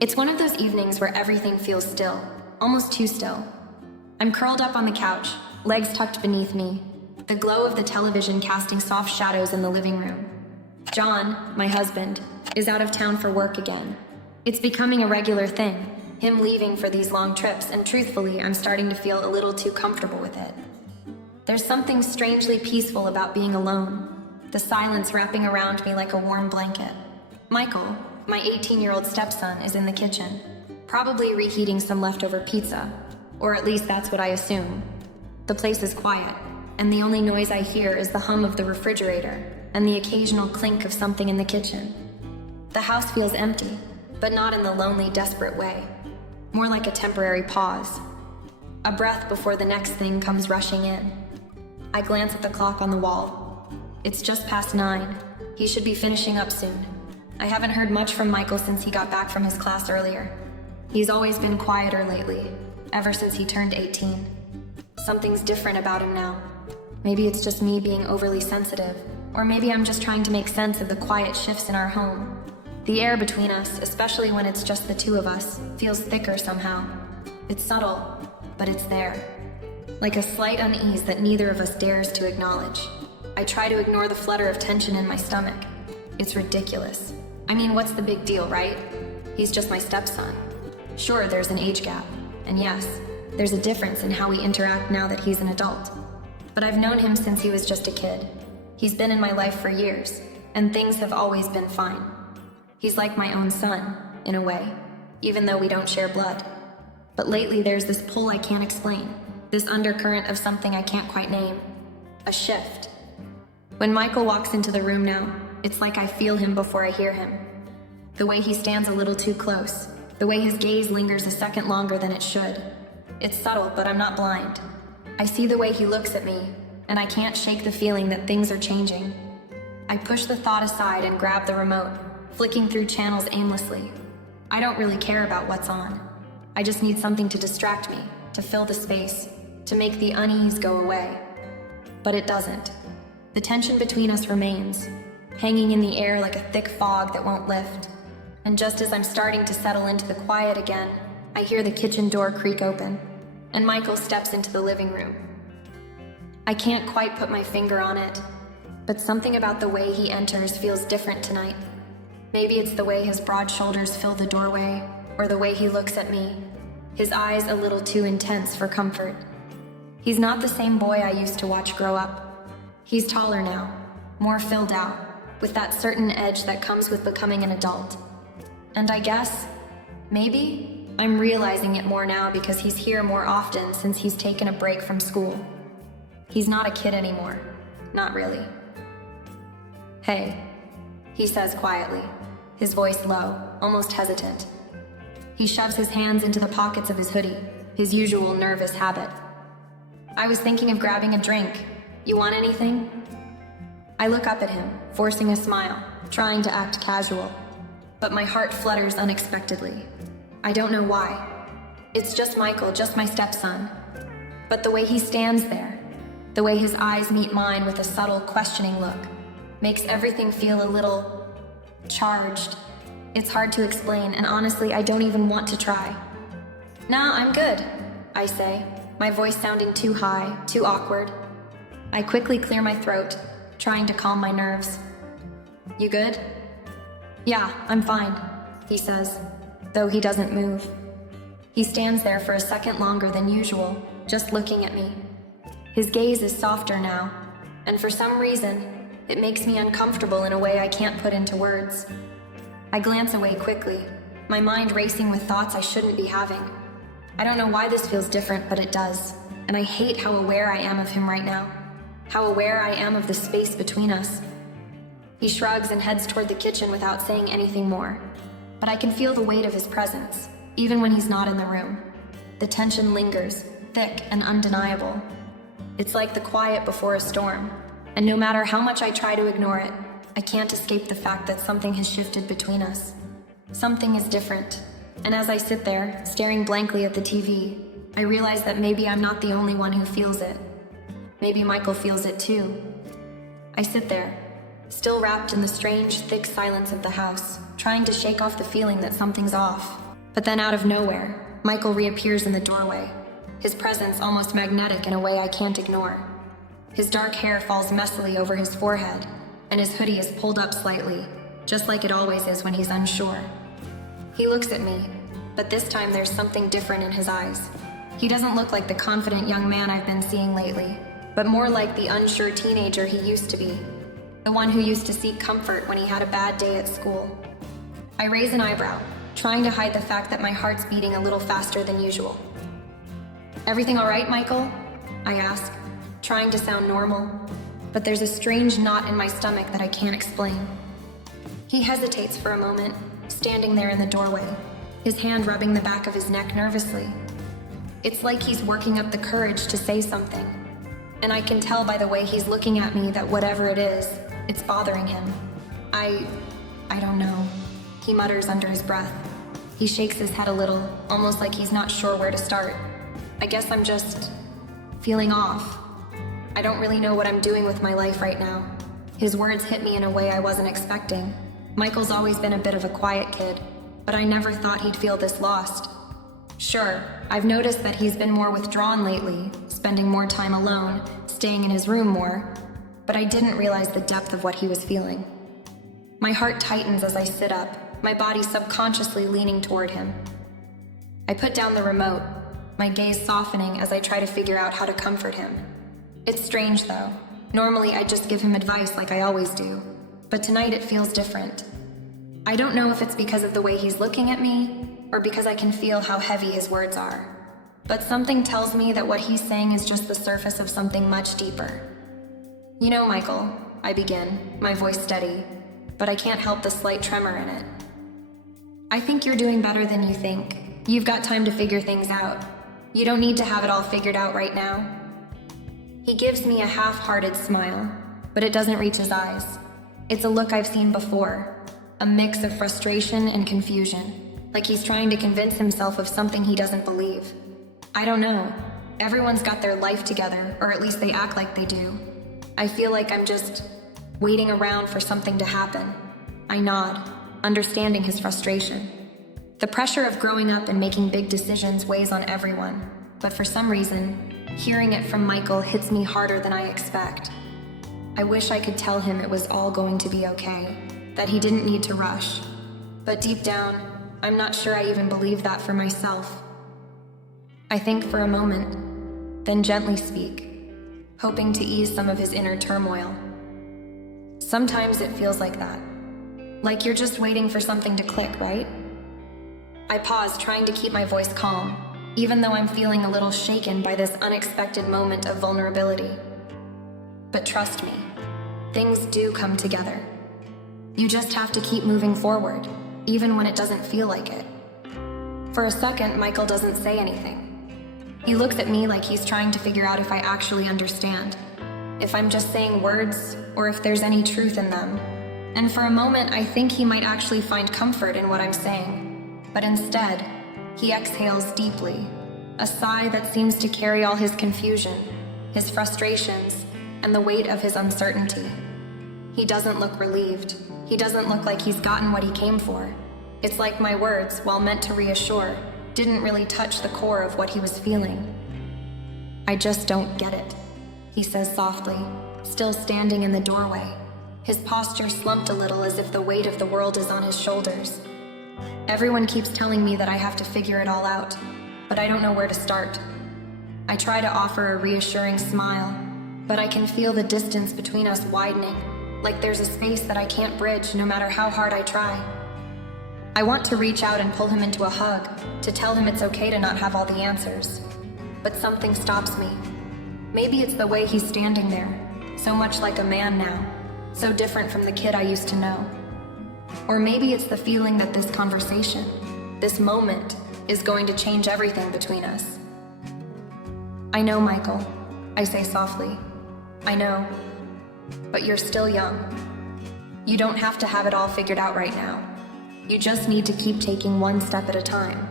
It's one of those evenings where everything feels still, almost too still. I'm curled up on the couch, legs tucked beneath me, the glow of the television casting soft shadows in the living room. John, my husband, is out of town for work again. It's becoming a regular thing, him leaving for these long trips, and truthfully, I'm starting to feel a little too comfortable with it. There's something strangely peaceful about being alone, the silence wrapping around me like a warm blanket. Michael, my 18-year-old stepson, is in the kitchen, probably reheating some leftover pizza, or at least that's what I assume. The place is quiet, and the only noise I hear is the hum of the refrigerator and the occasional clink of something in the kitchen. The house feels empty, but not in the lonely, desperate way. More like a temporary pause. A breath before the next thing comes rushing in. I glance at the clock on the wall. It's just past 9. He should be finishing up soon. I haven't heard much from Michael since he got back from his class earlier. He's always been quieter lately, ever since he turned 18. Something's different about him now. Maybe it's just me being overly sensitive, or maybe I'm just trying to make sense of the quiet shifts in our home. The air between us, especially when it's just the two of us, feels thicker somehow. It's subtle, but it's there. Like a slight unease that neither of us dares to acknowledge. I try to ignore the flutter of tension in my stomach. It's ridiculous. I mean, what's the big deal, right? He's just my stepson. Sure, there's an age gap, and yes, there's a difference in how we interact now that he's an adult. But I've known him since he was just a kid. He's been in my life for years, and things have always been fine. He's like my own son, in a way, even though we don't share blood. But lately there's this pull I can't explain, this undercurrent of something I can't quite name. A shift. When Michael walks into the room now, it's like I feel him before I hear him. The way he stands a little too close, the way his gaze lingers a second longer than it should. It's subtle, but I'm not blind. I see the way he looks at me, and I can't shake the feeling that things are changing. I push the thought aside and grab the remote, flicking through channels aimlessly. I don't really care about what's on. I just need something to distract me, to fill the space, to make the unease go away. But it doesn't. The tension between us remains, hanging in the air like a thick fog that won't lift. And just as I'm starting to settle into the quiet again, I hear the kitchen door creak open, and Michael steps into the living room. I can't quite put my finger on it, but something about the way he enters feels different tonight. Maybe it's the way his broad shoulders fill the doorway, or the way he looks at me, his eyes a little too intense for comfort. He's not the same boy I used to watch grow up. He's taller now, more filled out, with that certain edge that comes with becoming an adult. And I guess, maybe, I'm realizing it more now because he's here more often since he's taken a break from school. He's not a kid anymore. Not really. "Hey," he says quietly, his voice low, almost hesitant. He shoves his hands into the pockets of his hoodie, his usual nervous habit. "I was thinking of grabbing a drink. You want anything?" I look up at him, forcing a smile, trying to act casual. But my heart flutters unexpectedly. I don't know why. It's just Michael, just my stepson. But the way he stands there, the way his eyes meet mine with a subtle, questioning look, makes everything feel a little charged. It's hard to explain, and honestly, I don't even want to try. "Nah, I'm good," I say, my voice sounding too high, too awkward. I quickly clear my throat, trying to calm my nerves. "You good?" "Yeah, I'm fine," he says, though he doesn't move. He stands there for a second longer than usual, just looking at me. His gaze is softer now, and for some reason, it makes me uncomfortable in a way I can't put into words. I glance away quickly, my mind racing with thoughts I shouldn't be having. I don't know why this feels different, but it does, and I hate how aware I am of him right now, how aware I am of the space between us. He shrugs and heads toward the kitchen without saying anything more, but I can feel the weight of his presence, even when he's not in the room. The tension lingers, thick and undeniable. It's like the quiet before a storm, and no matter how much I try to ignore it, I can't escape the fact that something has shifted between us. Something is different, and as I sit there, staring blankly at the TV, I realize that maybe I'm not the only one who feels it. Maybe Michael feels it too. I sit there, still wrapped in the strange, thick silence of the house, trying to shake off the feeling that something's off. But then out of nowhere, Michael reappears in the doorway, his presence almost magnetic in a way I can't ignore. His dark hair falls messily over his forehead, and his hoodie is pulled up slightly, just like it always is when he's unsure. He looks at me, but this time there's something different in his eyes. He doesn't look like the confident young man I've been seeing lately, but more like the unsure teenager he used to be, the one who used to seek comfort when he had a bad day at school. I raise an eyebrow, trying to hide the fact that my heart's beating a little faster than usual. "Everything all right, Michael?" I ask, trying to sound normal, but there's a strange knot in my stomach that I can't explain. He hesitates for a moment, standing there in the doorway, his hand rubbing the back of his neck nervously. It's like he's working up the courage to say something, and I can tell by the way he's looking at me that whatever it is, it's bothering him. I don't know, he mutters under his breath. He shakes his head a little, almost like he's not sure where to start. I guess I'm just feeling off. I don't really know what I'm doing with my life right now. His words hit me in a way I wasn't expecting. Michael's always been a bit of a quiet kid, but I never thought he'd feel this lost. Sure, I've noticed that he's been more withdrawn lately, spending more time alone, staying in his room more, but I didn't realize the depth of what he was feeling. My heart tightens as I sit up, my body subconsciously leaning toward him. I put down the remote, my gaze softening as I try to figure out how to comfort him. It's strange though. Normally I just give him advice like I always do, but tonight it feels different. I don't know if it's because of the way he's looking at me, or because I can feel how heavy his words are, but something tells me that what he's saying is just the surface of something much deeper. "You know, Michael," I begin, my voice steady, but I can't help the slight tremor in it. "I think you're doing better than you think. You've got time to figure things out. You don't need to have it all figured out right now." He gives me a half-hearted smile, but it doesn't reach his eyes. It's a look I've seen before, a mix of frustration and confusion, like he's trying to convince himself of something he doesn't believe. I don't know. Everyone's got their life together, or at least they act like they do. I feel like I'm just waiting around for something to happen. I nod, understanding his frustration. The pressure of growing up and making big decisions weighs on everyone, but for some reason, hearing it from Michael hits me harder than I expect. I wish I could tell him it was all going to be okay, that he didn't need to rush. But deep down, I'm not sure I even believe that for myself. I think for a moment, then gently speak, hoping to ease some of his inner turmoil. Sometimes it feels like that. Like you're just waiting for something to click, right? I pause, trying to keep my voice calm, even though I'm feeling a little shaken by this unexpected moment of vulnerability. But trust me, things do come together. You just have to keep moving forward, even when it doesn't feel like it. For a second, Michael doesn't say anything. He looks at me like he's trying to figure out if I actually understand, if I'm just saying words, or if there's any truth in them. And for a moment, I think he might actually find comfort in what I'm saying. But instead, he exhales deeply, a sigh that seems to carry all his confusion, his frustrations, and the weight of his uncertainty. He doesn't look relieved. He doesn't look like he's gotten what he came for. It's like my words, while meant to reassure, didn't really touch the core of what he was feeling. "I just don't get it," he says softly, still standing in the doorway, his posture slumped a little as if the weight of the world is on his shoulders. Everyone keeps telling me that I have to figure it all out, but I don't know where to start. I try to offer a reassuring smile, but I can feel the distance between us widening, like there's a space that I can't bridge no matter how hard I try. I want to reach out and pull him into a hug, to tell him it's okay to not have all the answers. But something stops me. Maybe it's the way he's standing there, so much like a man now, so different from the kid I used to know. Or maybe it's the feeling that this conversation, this moment, is going to change everything between us. "I know, Michael," I say softly. "I know. But you're still young. You don't have to have it all figured out right now. You just need to keep taking one step at a time."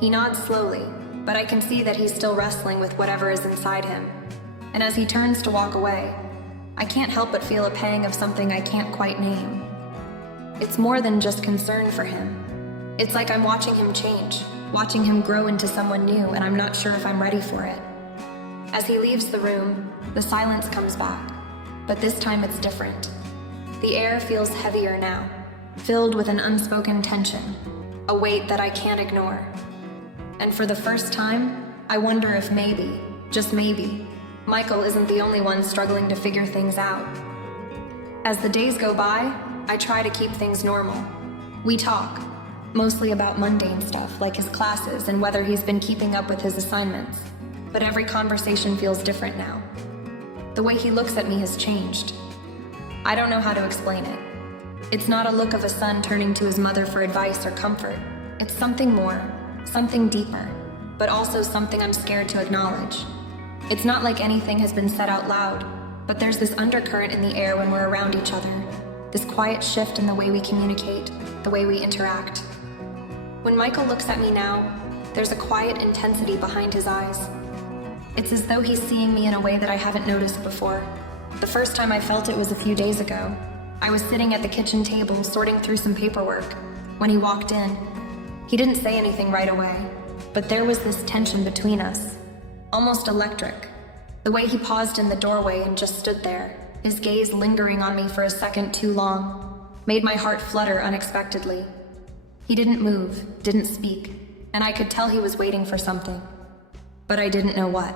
He nods slowly, but I can see that he's still wrestling with whatever is inside him. And as he turns to walk away, I can't help but feel a pang of something I can't quite name. It's more than just concern for him. It's like I'm watching him change, watching him grow into someone new, and I'm not sure if I'm ready for it. As he leaves the room, the silence comes back, but this time it's different. The air feels heavier now, filled with an unspoken tension, a weight that I can't ignore. And for the first time, I wonder if maybe, just maybe, Michael isn't the only one struggling to figure things out. As the days go by, I try to keep things normal. We talk, mostly about mundane stuff like his classes and whether he's been keeping up with his assignments. But every conversation feels different now. The way he looks at me has changed. I don't know how to explain it. It's not a look of a son turning to his mother for advice or comfort. It's something more, something deeper, but also something I'm scared to acknowledge. It's not like anything has been said out loud, but there's this undercurrent in the air when we're around each other, this quiet shift in the way we communicate, the way we interact. When Michael looks at me now, there's a quiet intensity behind his eyes. It's as though he's seeing me in a way that I haven't noticed before. The first time I felt it was a few days ago. I was sitting at the kitchen table sorting through some paperwork when he walked in. He didn't say anything right away, but there was this tension between us, almost electric. The way he paused in the doorway and just stood there, his gaze lingering on me for a second too long, made my heart flutter unexpectedly. He didn't move, didn't speak, and I could tell he was waiting for something. But I didn't know what.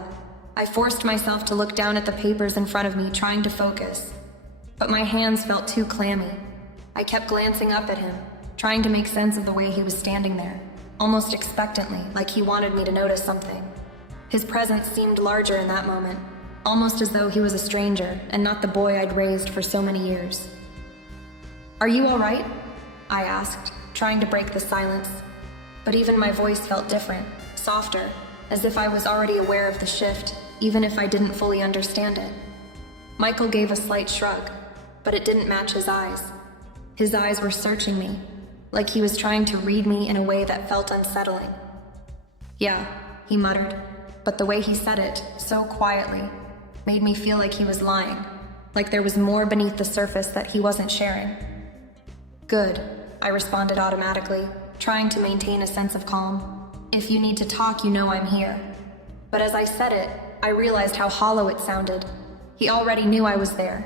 I forced myself to look down at the papers in front of me, trying to focus. But my hands felt too clammy. I kept glancing up at him, trying to make sense of the way he was standing there, almost expectantly, like he wanted me to notice something. His presence seemed larger in that moment, almost as though he was a stranger and not the boy I'd raised for so many years. "Are you all right?" I asked, trying to break the silence. But even my voice felt different, softer, as if I was already aware of the shift, even if I didn't fully understand it. Michael gave a slight shrug, but it didn't match his eyes. His eyes were searching me, like he was trying to read me in a way that felt unsettling. "Yeah," he muttered, but the way he said it, so quietly, made me feel like he was lying, like there was more beneath the surface that he wasn't sharing. "Good," I responded automatically, trying to maintain a sense of calm. "If you need to talk, you know I'm here." But as I said it, I realized how hollow it sounded. He already knew I was there.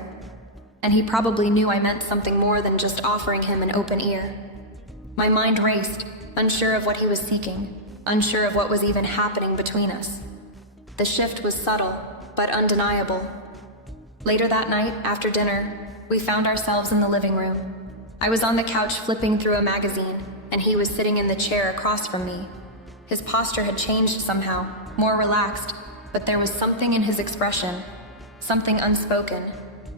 And he probably knew I meant something more than just offering him an open ear. My mind raced, unsure of what he was seeking, unsure of what was even happening between us. The shift was subtle, but undeniable. Later that night, after dinner, we found ourselves in the living room. I was on the couch flipping through a magazine, and he was sitting in the chair across from me. His posture had changed somehow, more relaxed, but there was something in his expression, something unspoken,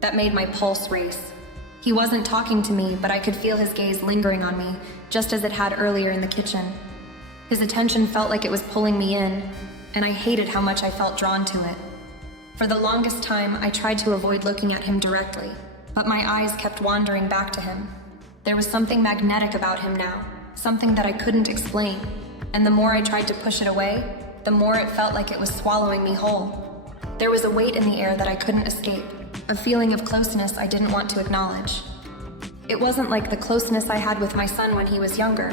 that made my pulse race. He wasn't talking to me, but I could feel his gaze lingering on me, just as it had earlier in the kitchen. His attention felt like it was pulling me in, and I hated how much I felt drawn to it. For the longest time, I tried to avoid looking at him directly, but my eyes kept wandering back to him. There was something magnetic about him now, something that I couldn't explain, and the more I tried to push it away, the more it felt like it was swallowing me whole. There was a weight in the air that I couldn't escape, a feeling of closeness I didn't want to acknowledge. It wasn't like the closeness I had with my son when he was younger.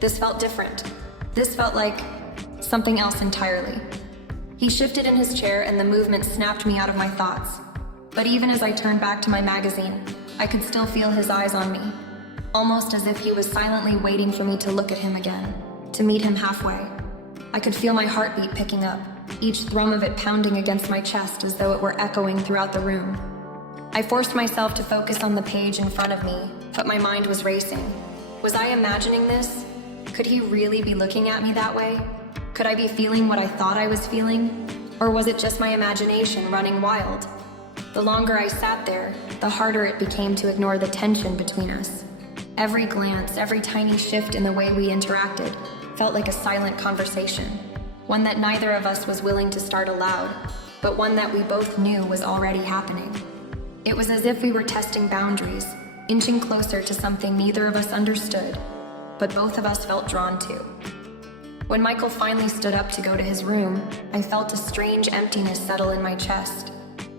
This felt different. This felt like something else entirely. He shifted in his chair and the movement snapped me out of my thoughts. But even as I turned back to my magazine, I could still feel his eyes on me, almost as if he was silently waiting for me to look at him again, to meet him halfway. I could feel my heartbeat picking up, each thrum of it pounding against my chest as though it were echoing throughout the room. I forced myself to focus on the page in front of me, but my mind was racing. Was I imagining this? Could he really be looking at me that way? Could I be feeling what I thought I was feeling? Or was it just my imagination running wild? The longer I sat there, the harder it became to ignore the tension between us. Every glance, every tiny shift in the way we interacted felt like a silent conversation, one that neither of us was willing to start aloud, but one that we both knew was already happening. It was as if we were testing boundaries, inching closer to something neither of us understood, but both of us felt drawn to. When Michael finally stood up to go to his room, I felt a strange emptiness settle in my chest.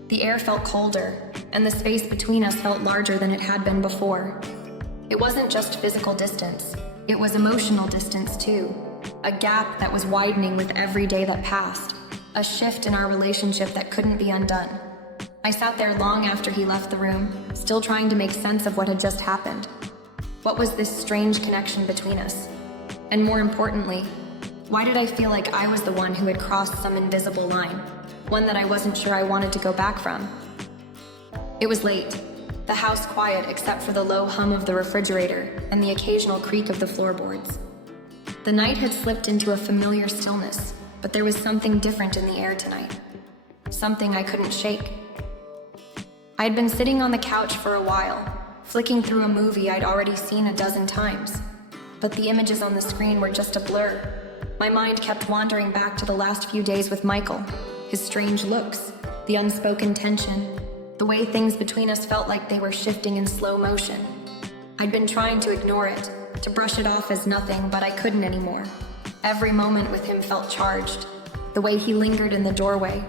The air felt colder, and the space between us felt larger than it had been before. It wasn't just physical distance. It was emotional distance too, a gap that was widening with every day that passed, a shift in our relationship that couldn't be undone. I sat there long after he left the room, still trying to make sense of what had just happened. What was this strange connection between us? And more importantly, why did I feel like I was the one who had crossed some invisible line, one that I wasn't sure I wanted to go back from? It was late, the house quiet except for the low hum of the refrigerator and the occasional creak of the floorboards. The night had slipped into a familiar stillness, but there was something different in the air tonight. Something I couldn't shake. I had been sitting on the couch for a while, flicking through a movie I'd already seen a dozen times. But the images on the screen were just a blur. My mind kept wandering back to the last few days with Michael, his strange looks, the unspoken tension, the way things between us felt like they were shifting in slow motion. I'd been trying to ignore it, to brush it off as nothing, but I couldn't anymore. Every moment with him felt charged. The way he lingered in the doorway,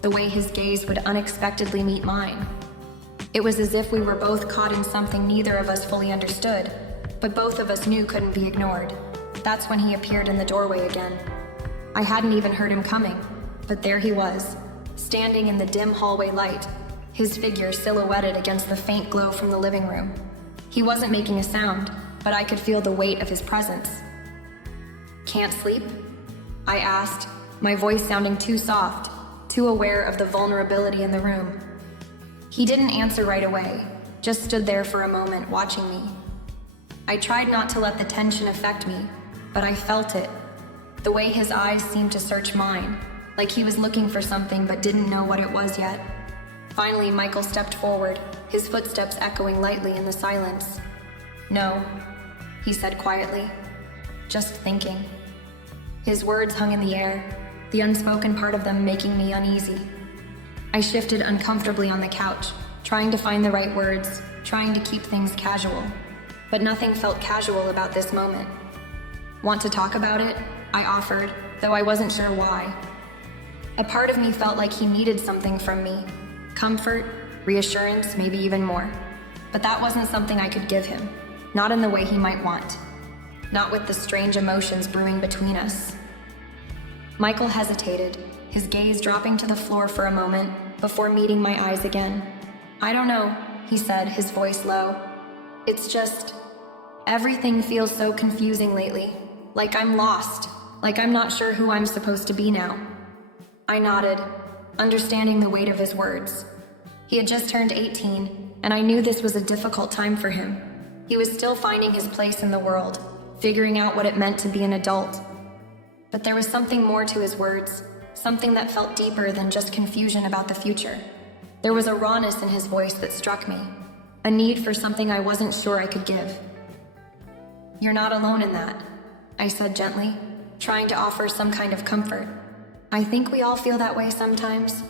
the way his gaze would unexpectedly meet mine. It was as if we were both caught in something neither of us fully understood, but both of us knew couldn't be ignored. That's when he appeared in the doorway again. I hadn't even heard him coming, but there he was, standing in the dim hallway light, his figure silhouetted against the faint glow from the living room. He wasn't making a sound, but I could feel the weight of his presence. "Can't sleep?" I asked, my voice sounding too soft, too aware of the vulnerability in the room. He didn't answer right away, just stood there for a moment watching me. I tried not to let the tension affect me, but I felt it. The way his eyes seemed to search mine, like he was looking for something but didn't know what it was yet. Finally, Michael stepped forward, his footsteps echoing lightly in the silence. "No," he said quietly. "Just thinking." His words hung in the air, the unspoken part of them making me uneasy. I shifted uncomfortably on the couch, trying to find the right words, trying to keep things casual. But nothing felt casual about this moment. "Want to talk about it?" I offered, though I wasn't sure why. A part of me felt like he needed something from me. Comfort, reassurance, maybe even more. But that wasn't something I could give him, not in the way he might want. Not with the strange emotions brewing between us. Michael hesitated, his gaze dropping to the floor for a moment before meeting my eyes again. "I don't know," he said, his voice low. "It's just, everything feels so confusing lately. Like I'm lost, like I'm not sure who I'm supposed to be now." I nodded, understanding the weight of his words. He had just turned 18, and I knew this was a difficult time for him. He was still finding his place in the world, figuring out what it meant to be an adult. But there was something more to his words, something that felt deeper than just confusion about the future. There was a rawness in his voice that struck me, a need for something I wasn't sure I could give. "You're not alone in that," I said gently, trying to offer some kind of comfort. "I think we all feel that way sometimes."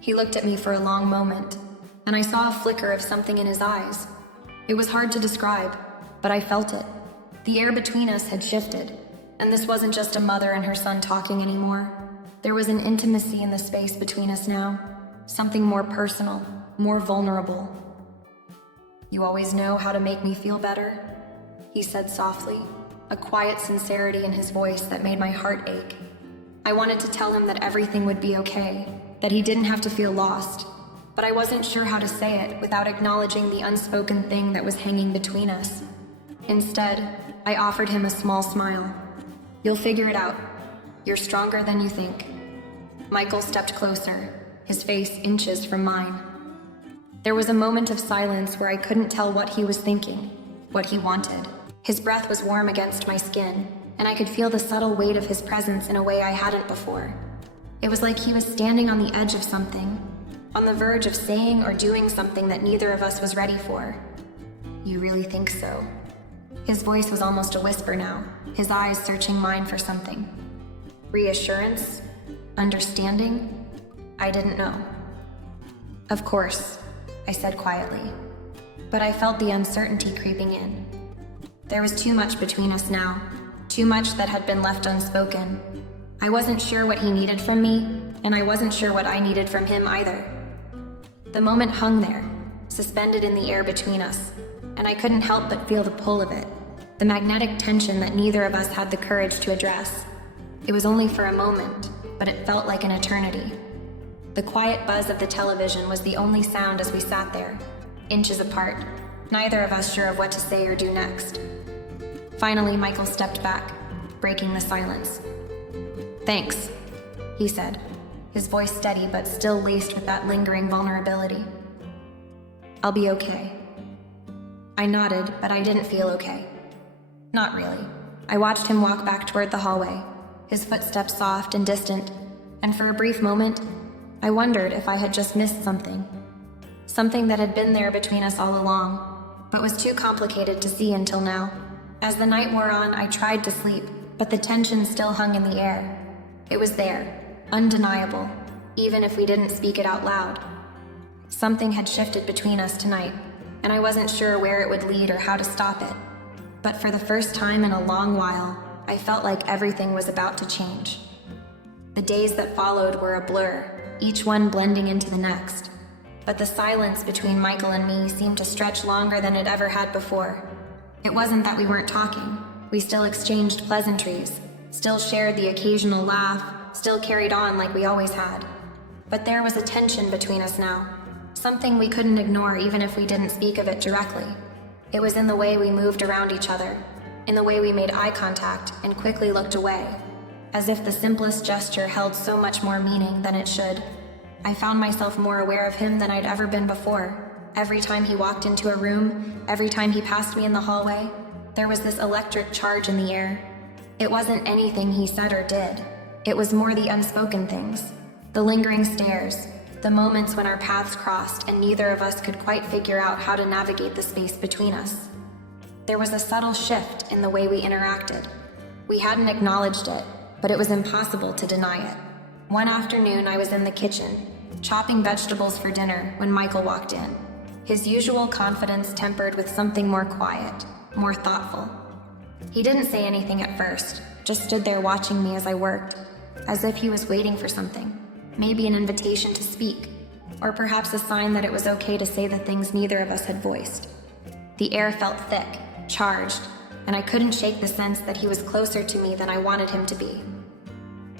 He looked at me for a long moment, and I saw a flicker of something in his eyes. It was hard to describe, but I felt it. The air between us had shifted, and this wasn't just a mother and her son talking anymore. There was an intimacy in the space between us now, something more personal, more vulnerable. "You always know how to make me feel better," he said softly, a quiet sincerity in his voice that made my heart ache. I wanted to tell him that everything would be okay, that he didn't have to feel lost, but I wasn't sure how to say it without acknowledging the unspoken thing that was hanging between us. Instead, I offered him a small smile. "You'll figure it out. You're stronger than you think." Michael stepped closer, his face inches from mine. There was a moment of silence where I couldn't tell what he was thinking, what he wanted. His breath was warm against my skin, and I could feel the subtle weight of his presence in a way I hadn't before. It was like he was standing on the edge of something, on the verge of saying or doing something that neither of us was ready for. "You really think so?" His voice was almost a whisper now, his eyes searching mine for something. Reassurance? Understanding? I didn't know. "Of course," I said quietly, but I felt the uncertainty creeping in. There was too much between us now, too much that had been left unspoken. I wasn't sure what he needed from me, and I wasn't sure what I needed from him either. The moment hung there, suspended in the air between us, and I couldn't help but feel the pull of it, the magnetic tension that neither of us had the courage to address. It was only for a moment, but it felt like an eternity. The quiet buzz of the television was the only sound as we sat there, inches apart, neither of us sure of what to say or do next. Finally, Michael stepped back, breaking the silence. "Thanks," he said, his voice steady but still laced with that lingering vulnerability. "I'll be okay." I nodded, but I didn't feel okay. Not really. I watched him walk back toward the hallway, his footsteps soft and distant, and for a brief moment, I wondered if I had just missed something. Something that had been there between us all along, but was too complicated to see until now. As the night wore on, I tried to sleep, but the tension still hung in the air. It was there, undeniable, even if we didn't speak it out loud. Something had shifted between us tonight, and I wasn't sure where it would lead or how to stop it. But for the first time in a long while, I felt like everything was about to change. The days that followed were a blur, each one blending into the next. But the silence between Michael and me seemed to stretch longer than it ever had before. It wasn't that we weren't talking. We still exchanged pleasantries, still shared the occasional laugh, still carried on like we always had. But there was a tension between us now, something we couldn't ignore even if we didn't speak of it directly. It was in the way we moved around each other, in the way we made eye contact and quickly looked away, as if the simplest gesture held so much more meaning than it should. I found myself more aware of him than I'd ever been before. Every time he walked into a room, every time he passed me in the hallway, there was this electric charge in the air. It wasn't anything he said or did. It was more the unspoken things, the lingering stares, the moments when our paths crossed and neither of us could quite figure out how to navigate the space between us. There was a subtle shift in the way we interacted. We hadn't acknowledged it, but it was impossible to deny it. One afternoon, I was in the kitchen, chopping vegetables for dinner when Michael walked in, his usual confidence tempered with something more quiet, more thoughtful. He didn't say anything at first, just stood there watching me as I worked, as if he was waiting for something. Maybe an invitation to speak, or perhaps a sign that it was okay to say the things neither of us had voiced. The air felt thick, charged, and I couldn't shake the sense that he was closer to me than I wanted him to be.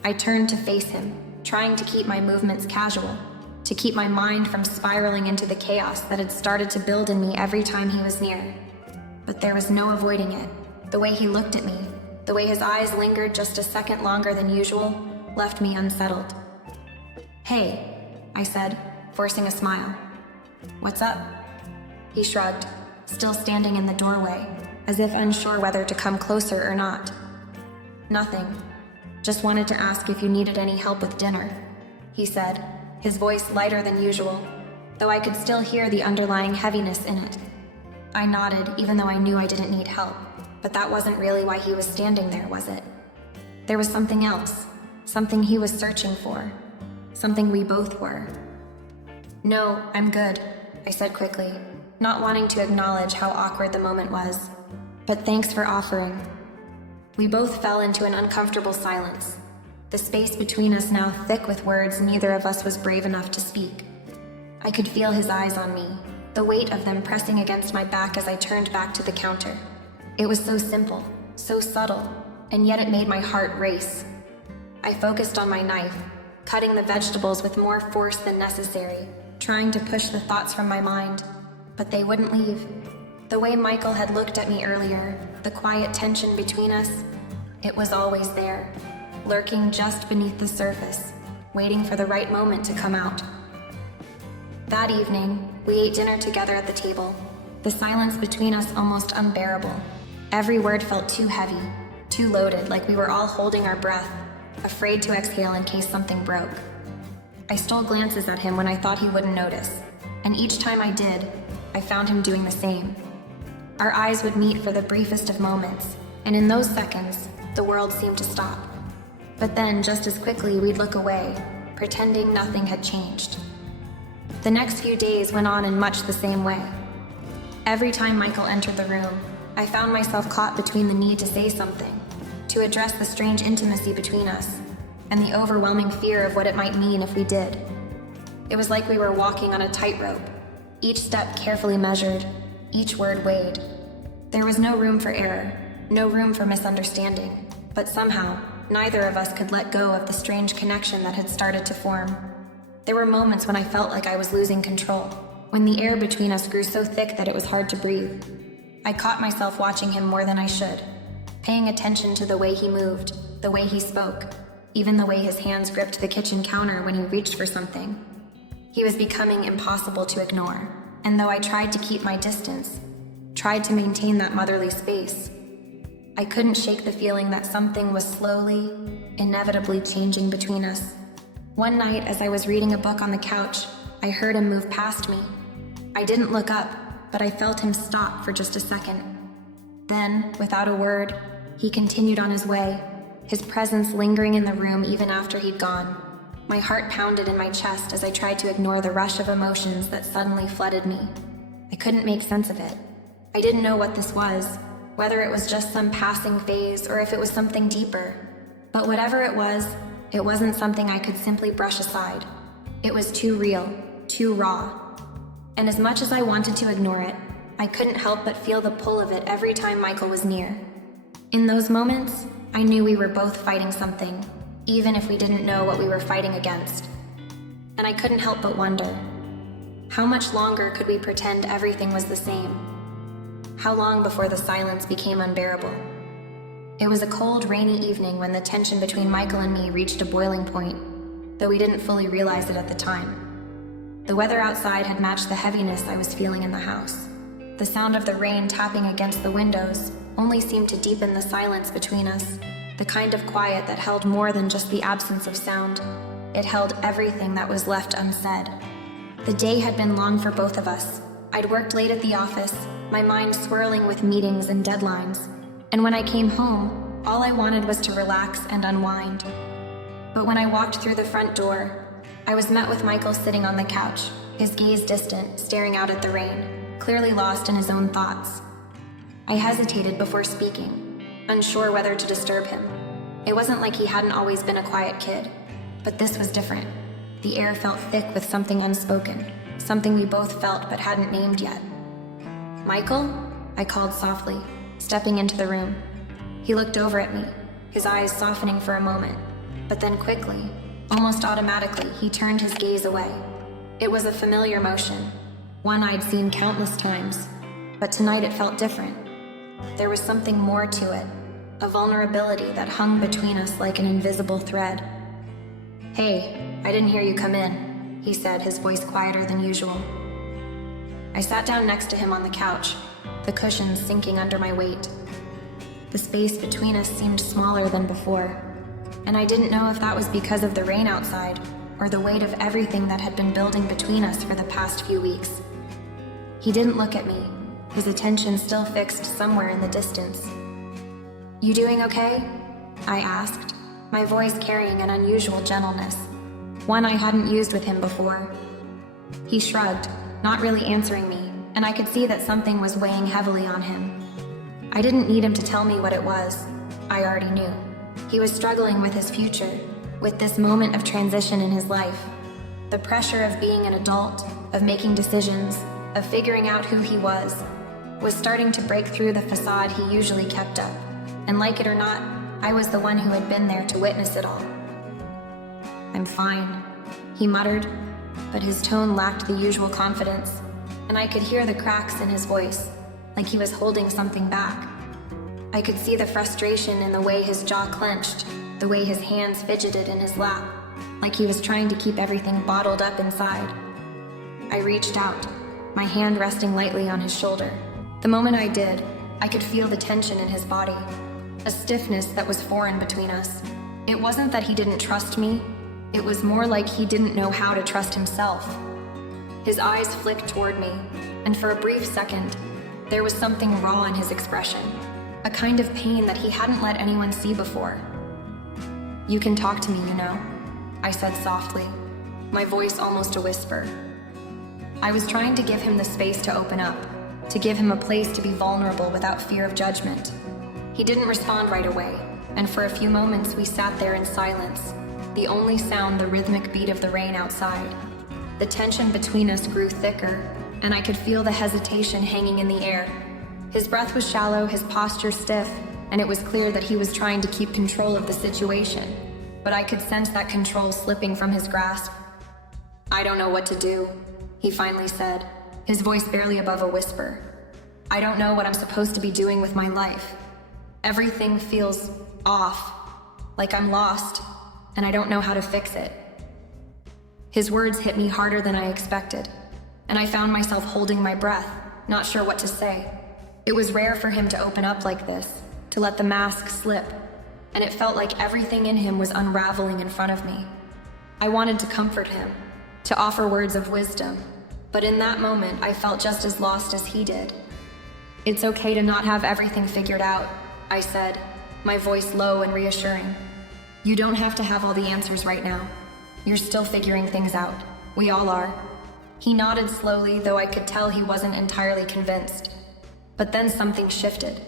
I turned to face him, trying to keep my movements casual, to keep my mind from spiraling into the chaos that had started to build in me every time he was near. But there was no avoiding it. The way he looked at me, the way his eyes lingered just a second longer than usual, left me unsettled. "Hey," I said, forcing a smile. "What's up?" He shrugged, still standing in the doorway, as if unsure whether to come closer or not. "Nothing. Just wanted to ask if you needed any help with dinner," he said, his voice lighter than usual, though I could still hear the underlying heaviness in it. I nodded, even though I knew I didn't need help, but that wasn't really why he was standing there, was it? There was something else, something he was searching for. Something we both were. "No, I'm good," I said quickly, not wanting to acknowledge how awkward the moment was. "But thanks for offering." We both fell into an uncomfortable silence, the space between us now thick with words neither of us was brave enough to speak. I could feel his eyes on me, the weight of them pressing against my back as I turned back to the counter. It was so simple, so subtle, and yet it made my heart race. I focused on my knife, cutting the vegetables with more force than necessary, trying to push the thoughts from my mind, but they wouldn't leave. The way Michael had looked at me earlier, the quiet tension between us, it was always there, lurking just beneath the surface, waiting for the right moment to come out. That evening, we ate dinner together at the table, the silence between us almost unbearable. Every word felt too heavy, too loaded, like we were all holding our breath, afraid to exhale in case something broke. I stole glances at him when I thought he wouldn't notice, and each time I did, I found him doing the same. Our eyes would meet for the briefest of moments, and in those seconds, the world seemed to stop. But then, just as quickly, we'd look away, pretending nothing had changed. The next few days went on in much the same way. Every time Michael entered the room, I found myself caught between the need to say something, to address the strange intimacy between us, and the overwhelming fear of what it might mean if we did. It was like we were walking on a tightrope, each step carefully measured, each word weighed. There was no room for error, no room for misunderstanding. But somehow, neither of us could let go of the strange connection that had started to form. There were moments when I felt like I was losing control, when the air between us grew so thick that it was hard to breathe. I caught myself watching him more than I should, paying attention to the way he moved, the way he spoke, even the way his hands gripped the kitchen counter when he reached for something. He was becoming impossible to ignore, and though I tried to keep my distance, tried to maintain that motherly space, I couldn't shake the feeling that something was slowly, inevitably changing between us. One night, as I was reading a book on the couch, I heard him move past me. I didn't look up, but I felt him stop for just a second. Then, without a word, he continued on his way, his presence lingering in the room even after he'd gone. My heart pounded in my chest as I tried to ignore the rush of emotions that suddenly flooded me. I couldn't make sense of it. I didn't know what this was, whether it was just some passing phase or if it was something deeper. But whatever it wasn't something I could simply brush aside. It was too real, too raw. And as much as I wanted to ignore it, I couldn't help but feel the pull of it every time Michael was near. In those moments, I knew we were both fighting something, even if we didn't know what we were fighting against. And I couldn't help but wonder, how much longer could we pretend everything was the same? How long before the silence became unbearable? It was a cold, rainy evening when the tension between Michael and me reached a boiling point, though we didn't fully realize it at the time. The weather outside had matched the heaviness I was feeling in the house. The sound of the rain tapping against the windows only seemed to deepen the silence between us, the kind of quiet that held more than just the absence of sound. It held everything that was left unsaid. The day had been long for both of us. I'd worked late at the office, my mind swirling with meetings and deadlines. And when I came home, all I wanted was to relax and unwind. But when I walked through the front door, I was met with Michael sitting on the couch, his gaze distant, staring out at the rain, clearly lost in his own thoughts. I hesitated before speaking, unsure whether to disturb him. It wasn't like he hadn't always been a quiet kid, but this was different. The air felt thick with something unspoken, something we both felt but hadn't named yet. "Michael?" I called softly, stepping into the room. He looked over at me, his eyes softening for a moment, but then quickly, almost automatically, he turned his gaze away. It was a familiar motion, one I'd seen countless times, but tonight it felt different. There was something more to it, a vulnerability that hung between us like an invisible thread. "Hey, I didn't hear you come in," he said, his voice quieter than usual. I sat down next to him on the couch, the cushions sinking under my weight. The space between us seemed smaller than before, and I didn't know if that was because of the rain outside or the weight of everything that had been building between us for the past few weeks. He didn't look at me, his attention still fixed somewhere in the distance. "You doing okay?" I asked, my voice carrying an unusual gentleness, one I hadn't used with him before. He shrugged, not really answering me, and I could see that something was weighing heavily on him. I didn't need him to tell me what it was. I already knew. He was struggling with his future, with this moment of transition in his life. The pressure of being an adult, of making decisions, of figuring out who he was starting to break through the facade he usually kept up. And like it or not, I was the one who had been there to witness it all. "I'm fine," he muttered, but his tone lacked the usual confidence, and I could hear the cracks in his voice, like he was holding something back. I could see the frustration in the way his jaw clenched, the way his hands fidgeted in his lap, like he was trying to keep everything bottled up inside. I reached out, my hand resting lightly on his shoulder. The moment I did, I could feel the tension in his body, a stiffness that was foreign between us. It wasn't that he didn't trust me, it was more like he didn't know how to trust himself. His eyes flicked toward me, and for a brief second, there was something raw in his expression, a kind of pain that he hadn't let anyone see before. "You can talk to me, you know," I said softly, my voice almost a whisper. I was trying to give him the space to open up, to give him a place to be vulnerable without fear of judgment. He didn't respond right away, and for a few moments we sat there in silence, the only sound the rhythmic beat of the rain outside. The tension between us grew thicker, and I could feel the hesitation hanging in the air. His breath was shallow, his posture stiff, and it was clear that he was trying to keep control of the situation, but I could sense that control slipping from his grasp. "I don't know what to do," he finally said, his voice barely above a whisper. "I don't know what I'm supposed to be doing with my life. Everything feels off, like I'm lost, and I don't know how to fix it." His words hit me harder than I expected, and I found myself holding my breath, not sure what to say. It was rare for him to open up like this, to let the mask slip, and it felt like everything in him was unraveling in front of me. I wanted to comfort him, to offer words of wisdom, but in that moment I felt just as lost as he did. "It's okay to not have everything figured out," I said, my voice low and reassuring. "You don't have to have all the answers right now. You're still figuring things out. We all are." He nodded slowly, though I could tell he wasn't entirely convinced. But then something shifted.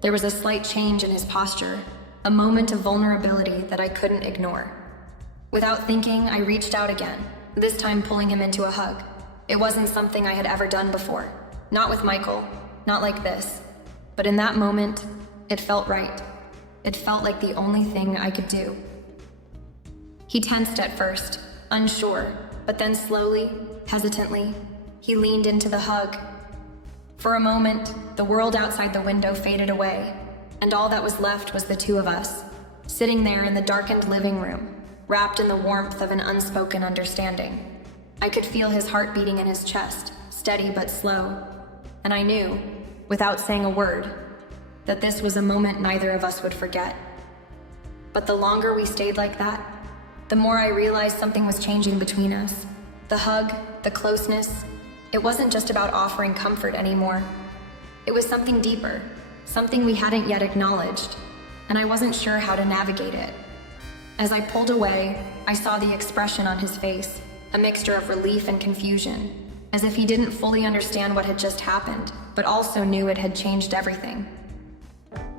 There was a slight change in his posture, a moment of vulnerability that I couldn't ignore. Without thinking, I reached out again, this time pulling him into a hug. It wasn't something I had ever done before. Not with Michael, not like this. But in that moment, it felt right. It felt like the only thing I could do. He tensed at first, unsure, but then slowly, hesitantly, he leaned into the hug. For a moment, the world outside the window faded away, and all that was left was the two of us, sitting there in the darkened living room, wrapped in the warmth of an unspoken understanding. I could feel his heart beating in his chest, steady but slow, and I knew, without saying a word, that this was a moment neither of us would forget. But the longer we stayed like that, the more I realized something was changing between us. The hug, the closeness, it wasn't just about offering comfort anymore. It was something deeper, something we hadn't yet acknowledged, and I wasn't sure how to navigate it. As I pulled away, I saw the expression on his face, a mixture of relief and confusion, as if he didn't fully understand what had just happened, but also knew it had changed everything.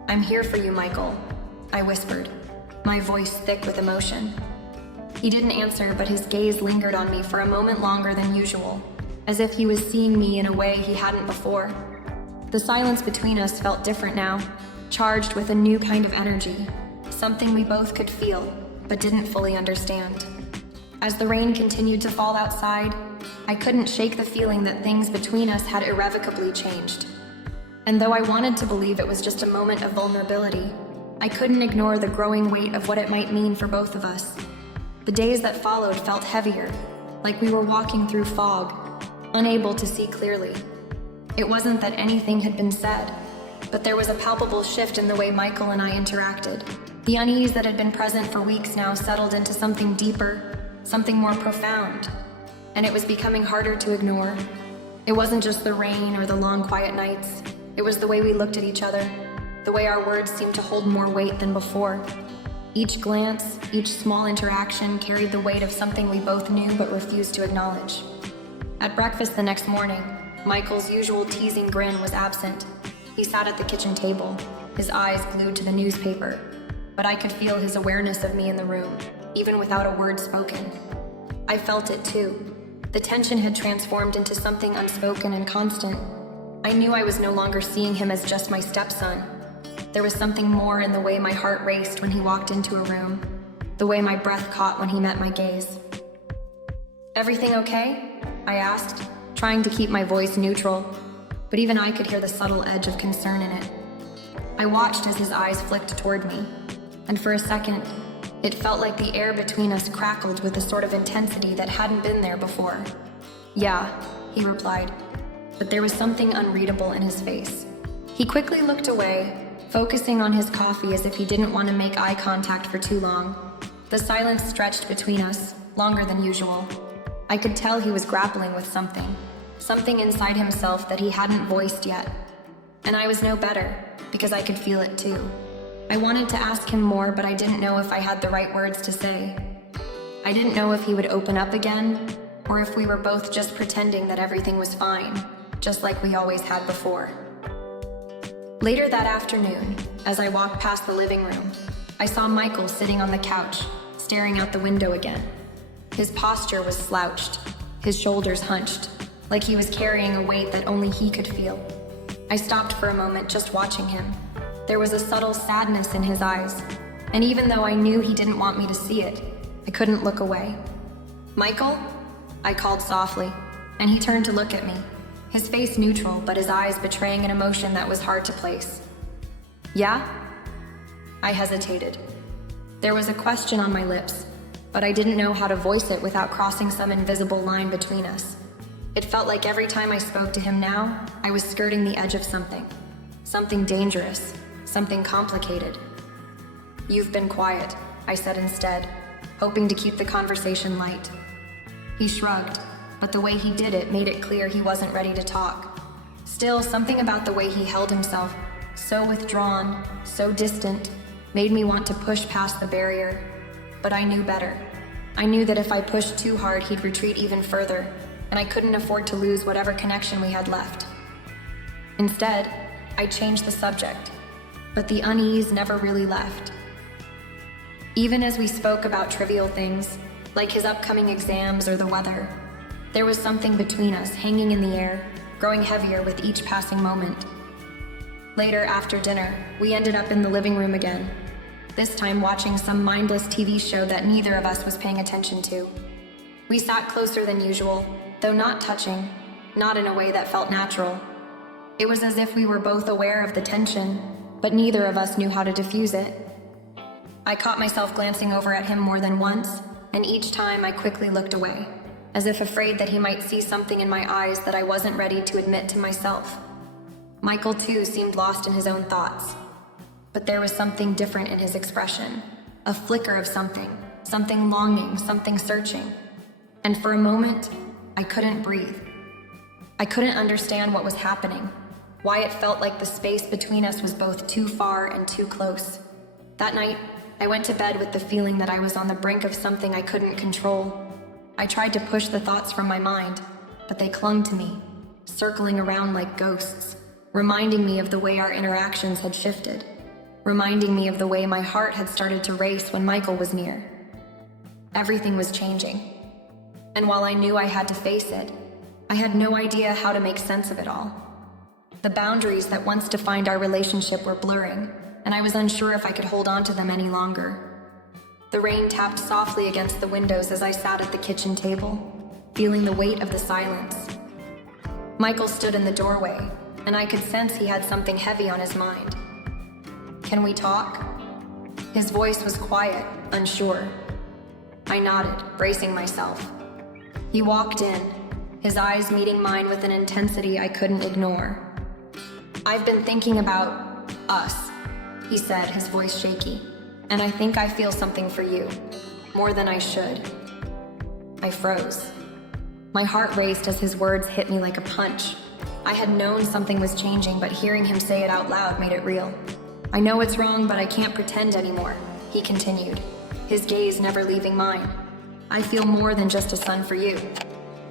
"I'm here for you, Michael," I whispered, my voice thick with emotion. He didn't answer, but his gaze lingered on me for a moment longer than usual, as if he was seeing me in a way he hadn't before. The silence between us felt different now, charged with a new kind of energy, something we both could feel, but didn't fully understand. As the rain continued to fall outside, I couldn't shake the feeling that things between us had irrevocably changed. And though I wanted to believe it was just a moment of vulnerability, I couldn't ignore the growing weight of what it might mean for both of us. The days that followed felt heavier, like we were walking through fog, unable to see clearly. It wasn't that anything had been said, but there was a palpable shift in the way Michael and I interacted. The unease that had been present for weeks now settled into something deeper, something more profound, and it was becoming harder to ignore. It wasn't just the rain or the long quiet nights. It was the way we looked at each other, the way our words seemed to hold more weight than before. Each glance, each small interaction carried the weight of something we both knew but refused to acknowledge. At breakfast the next morning, Michael's usual teasing grin was absent. He sat at the kitchen table, his eyes glued to the newspaper, but I could feel his awareness of me in the room, even without a word spoken. I felt it too. The tension had transformed into something unspoken and constant. I knew I was no longer seeing him as just my stepson. There was something more in the way my heart raced when he walked into a room, the way my breath caught when he met my gaze. "Everything okay?" I asked, trying to keep my voice neutral, but even I could hear the subtle edge of concern in it. I watched as his eyes flicked toward me, and for a second, it felt like the air between us crackled with a sort of intensity that hadn't been there before. "Yeah," he replied, but there was something unreadable in his face. He quickly looked away, focusing on his coffee as if he didn't want to make eye contact for too long. The silence stretched between us, longer than usual. I could tell he was grappling with something inside himself that he hadn't voiced yet. And I was no better, because I could feel it too. I wanted to ask him more, but I didn't know if I had the right words to say. I didn't know if he would open up again, or if we were both just pretending that everything was fine, just like we always had before. Later that afternoon, as I walked past the living room, I saw Michael sitting on the couch, staring out the window again. His posture was slouched, his shoulders hunched, like he was carrying a weight that only he could feel. I stopped for a moment just watching him. There was a subtle sadness in his eyes, and even though I knew he didn't want me to see it, I couldn't look away. "Michael?" I called softly, and he turned to look at me, his face neutral but his eyes betraying an emotion that was hard to place. "Yeah?" I hesitated. There was a question on my lips, but I didn't know how to voice it without crossing some invisible line between us. It felt like every time I spoke to him now, I was skirting the edge of something dangerous, something complicated. "You've been quiet," I said instead, hoping to keep the conversation light. He shrugged, but the way he did it made it clear he wasn't ready to talk. Still, something about the way he held himself, so withdrawn, so distant, made me want to push past the barrier. But I knew better. I knew that if I pushed too hard, he'd retreat even further, and I couldn't afford to lose whatever connection we had left. Instead, I changed the subject, but the unease never really left. Even as we spoke about trivial things, like his upcoming exams or the weather, there was something between us hanging in the air, growing heavier with each passing moment. Later, after dinner, we ended up in the living room again, this time watching some mindless TV show that neither of us was paying attention to. We sat closer than usual, though not touching, not in a way that felt natural. It was as if we were both aware of the tension, but neither of us knew how to diffuse it. I caught myself glancing over at him more than once, and each time I quickly looked away, as if afraid that he might see something in my eyes that I wasn't ready to admit to myself. Michael, too, seemed lost in his own thoughts, but there was something different in his expression, a flicker of something longing, something searching. And for a moment, I couldn't breathe. I couldn't understand what was happening, why it felt like the space between us was both too far and too close. That night, I went to bed with the feeling that I was on the brink of something I couldn't control. I tried to push the thoughts from my mind, but they clung to me, circling around like ghosts, reminding me of the way our interactions had shifted, reminding me of the way my heart had started to race when Michael was near. Everything was changing, and while I knew I had to face it, I had no idea how to make sense of it all. The boundaries that once defined our relationship were blurring, and I was unsure if I could hold on to them any longer. The rain tapped softly against the windows as I sat at the kitchen table, feeling the weight of the silence. Michael stood in the doorway, and I could sense he had something heavy on his mind. "Can we talk?" His voice was quiet, unsure. I nodded, bracing myself. He walked in, his eyes meeting mine with an intensity I couldn't ignore. "I've been thinking about us," he said, his voice shaky, "and I think I feel something for you, more than I should." I froze. My heart raced as his words hit me like a punch. I had known something was changing, but hearing him say it out loud made it real. "I know it's wrong, but I can't pretend anymore," he continued, his gaze never leaving mine. "I feel more than just a son for you."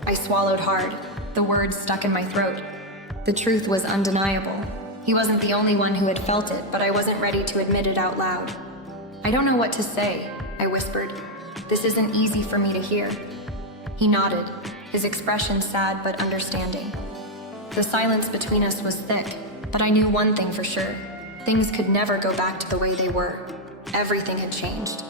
I swallowed hard, the words stuck in my throat. The truth was undeniable. He wasn't the only one who had felt it, but I wasn't ready to admit it out loud. "I don't know what to say," I whispered. "This isn't easy for me to hear." He nodded, his expression sad but understanding. The silence between us was thick, but I knew one thing for sure. Things could never go back to the way they were. Everything had changed.